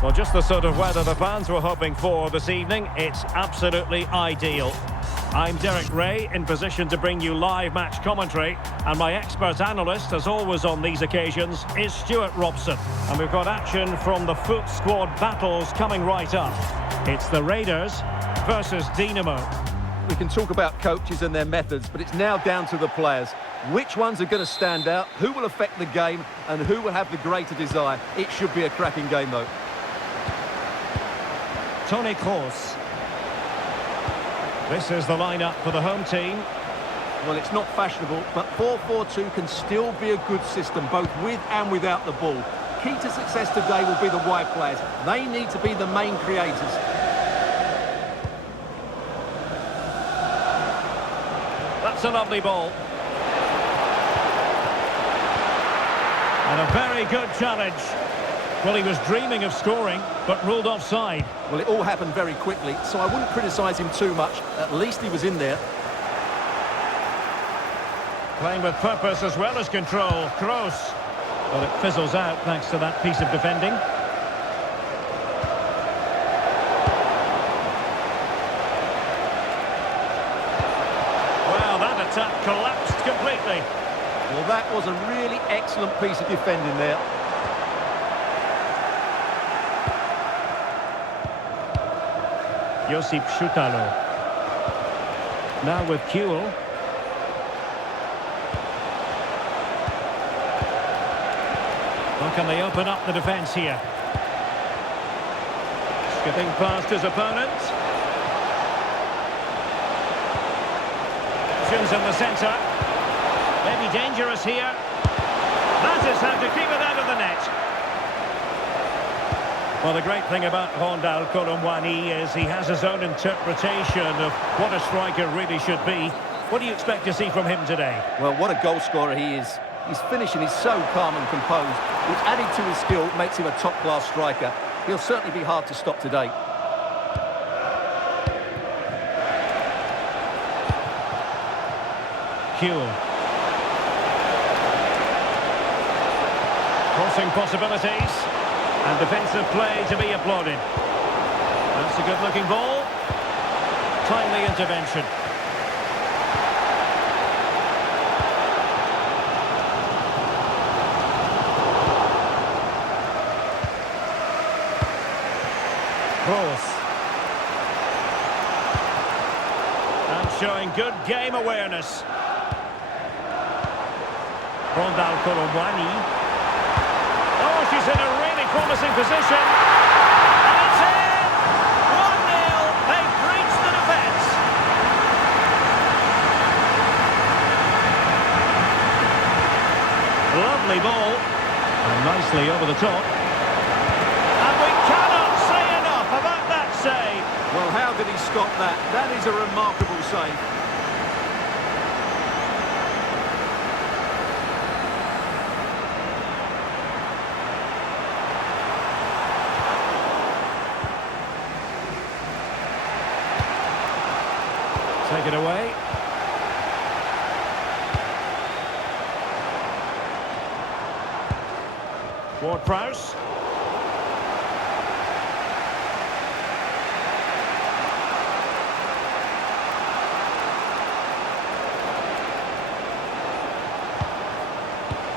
Well, just the sort of weather the fans were hoping for this evening. It's absolutely ideal. I'm Derek Ray, in position to bring you live match commentary, and my expert analyst, as always on these occasions, is Stuart Robson. And we've got action from the Foot Squad battles coming right up. It's the Raiders versus Dinamo. We can talk about coaches and their methods, but it's now down to the players. Which ones are going to stand out, who will affect the game, and who will have the greater desire? It should be a cracking game, though. Toni Kroos. This is the lineup for the home team. Well, it's not fashionable, but 4-4-2 can still be a good system, both with and without the ball. Key to success today will be the wide players. They need to be the main creators. That's a lovely ball. And a very good challenge. Well, he was dreaming of scoring, but ruled offside. Well, it all happened very quickly, so I wouldn't criticise him too much. At least he was in there. Playing with purpose as well as control. Kroos. Well, it fizzles out thanks to that piece of defending. Well, that attack collapsed completely. Well, that was a really excellent piece of defending there. Josip Szutalo. Now with Kewell. How can they open up the defence here? Skipping past his opponent. Options in the centre. Maybe dangerous here. That is how to keep it out of the net. Well, the great thing about Rondal Kolo Muani is he has his own interpretation of what a striker really should be. What do you expect to see from him today? Well, what a goal scorer he is. His finishing is so calm and composed, which added to his skill makes him a top-class striker. He'll certainly be hard to stop today. Kewell. Crossing possibilities. And defensive play to be applauded. That's a good-looking ball. Timely intervention. Kroos. And showing good game awareness. Rondal Kolo Muani. Oh, she's in a really promising position. And it's in! 1-0. They've breached the defence. Lovely ball. And nicely over the top. And we cannot say enough about that save. Well, how did he stop that? That is a remarkable save. Take it away. Ward-Prowse.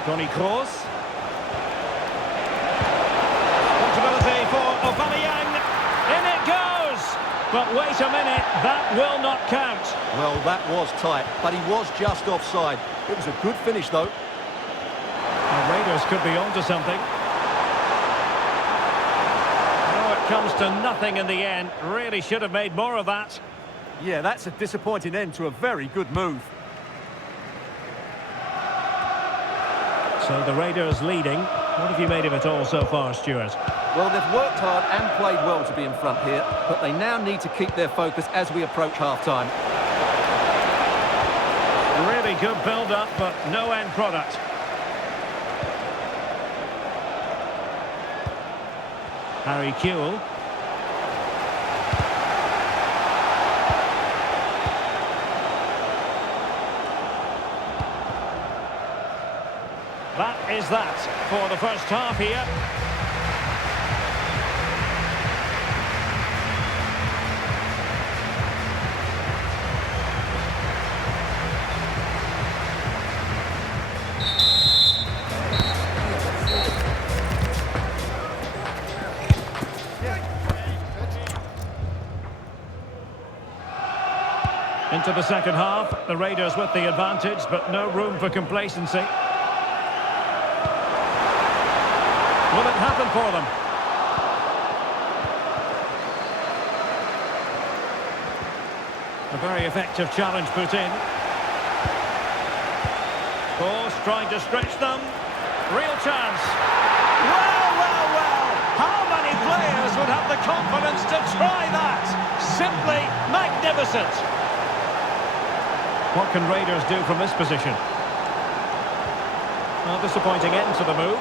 Toni Kroos. Possibility for Aubameyang. In it goes! But wait a minute, that will not count. Well, that was tight, but he was just offside. It was a good finish, though. The Raiders could be onto something. Oh, it comes to nothing in the end. Really should have made more of that. Yeah, that's a disappointing end to a very good move. So the Raiders leading. What have you made of it all so far, Stuart? Well, they've worked hard and played well to be in front here, but they now need to keep their focus as we approach half-time. Really good build-up, but no end product. Harry Kewell. That is that for the first half here. Into the second half, the Raiders with the advantage, but no room for complacency. Will it happen for them? A very effective challenge put in. Force trying to stretch them. Real chance. Well, well, well. How many players would have the confidence to try that? Simply magnificent. What can Raiders do from this position? Well, disappointing end to the move.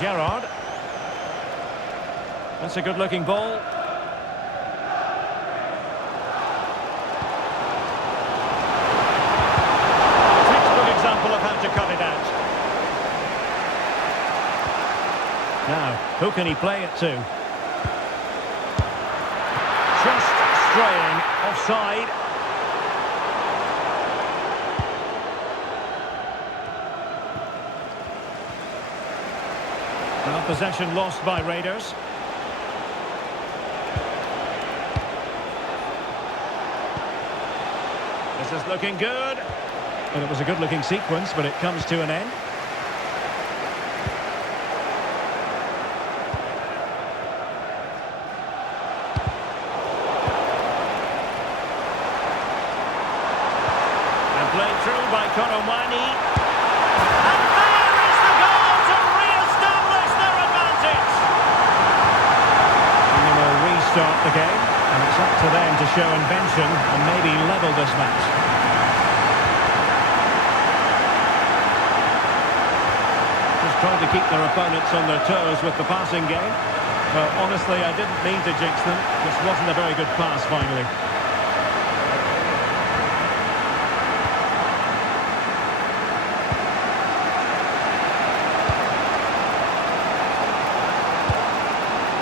Gerrard. That's a good-looking ball. Textbook example of how to cut it out. Now, who can he play it to? Just straying offside. Now possession lost by Raiders. This is looking good. And it was a good-looking sequence, but it comes to an end. And played through by Koromani. And there is the goal to re-establish their advantage. And they will restart the game. And it's up to them to show invention and maybe level this match. Just trying to keep their opponents on their toes with the passing game. Well, honestly, I didn't mean to jinx them. Just wasn't a very good pass, finally.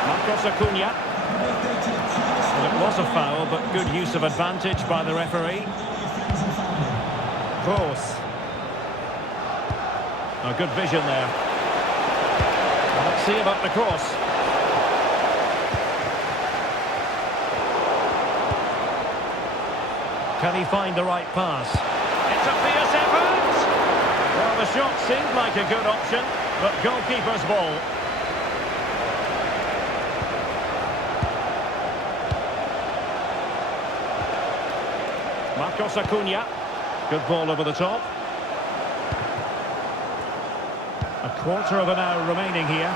Marcos Acuna. Well, it was a foul, but good use of advantage by the referee. Cross. A good vision there. Well, let's see about the cross. Can he find the right pass? It's a fierce effort! Well, the shot seemed like a good option, but goalkeeper's ball. Marcos Acuna. Good ball over the top. A quarter of an hour remaining here.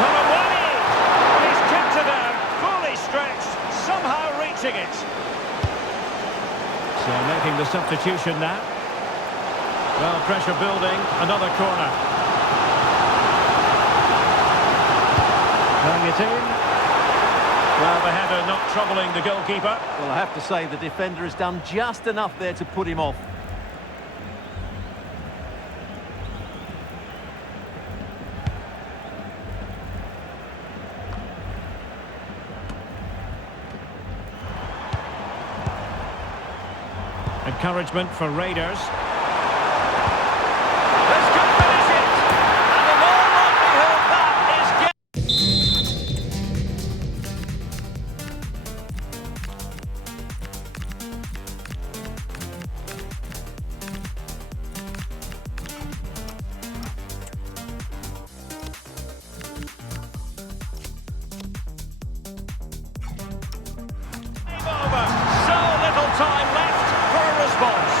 Koromani! He's kept it down, fully stretched, somehow reaching it. So making the substitution now. Well, pressure building, another corner. Playing it in. Well, the header not troubling the goalkeeper. Well, I have to say the defender has done just enough there to put him off. Encouragement for Raiders. This could finish it! And in all likelihood, that is get. Game over. So little time left for a response.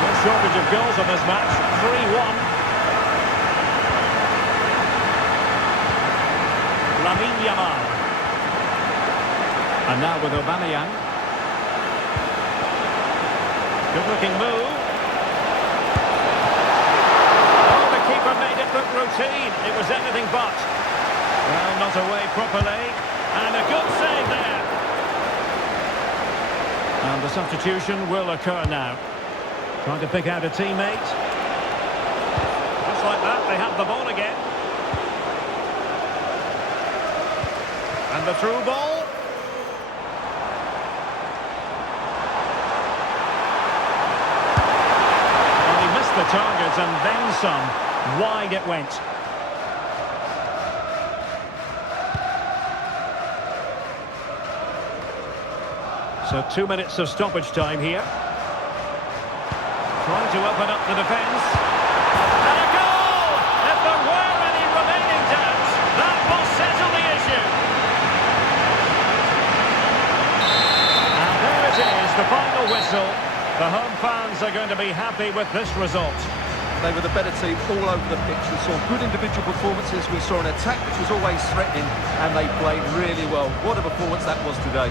No shortage of goals in this match. 3-1. Lamine Yamal. And now with Aubameyang. Good-looking move. Oh, the keeper made it look routine. It was anything but. Well, not away properly. And a good save there. And the substitution will occur now. Trying to pick out a teammate. Just like that, they have the ball again. And the through ball. Well, he missed the target and then some. Wide it went. So 2 minutes of stoppage time here. Trying to open up the defence. And a goal! If there were any remaining doubts, that will settle the issue. And there it is, the final whistle. The home fans are going to be happy with this result. They were the better team all over the pitch. We saw good individual performances. We saw an attack which was always threatening, and they played really well. What a performance that was today.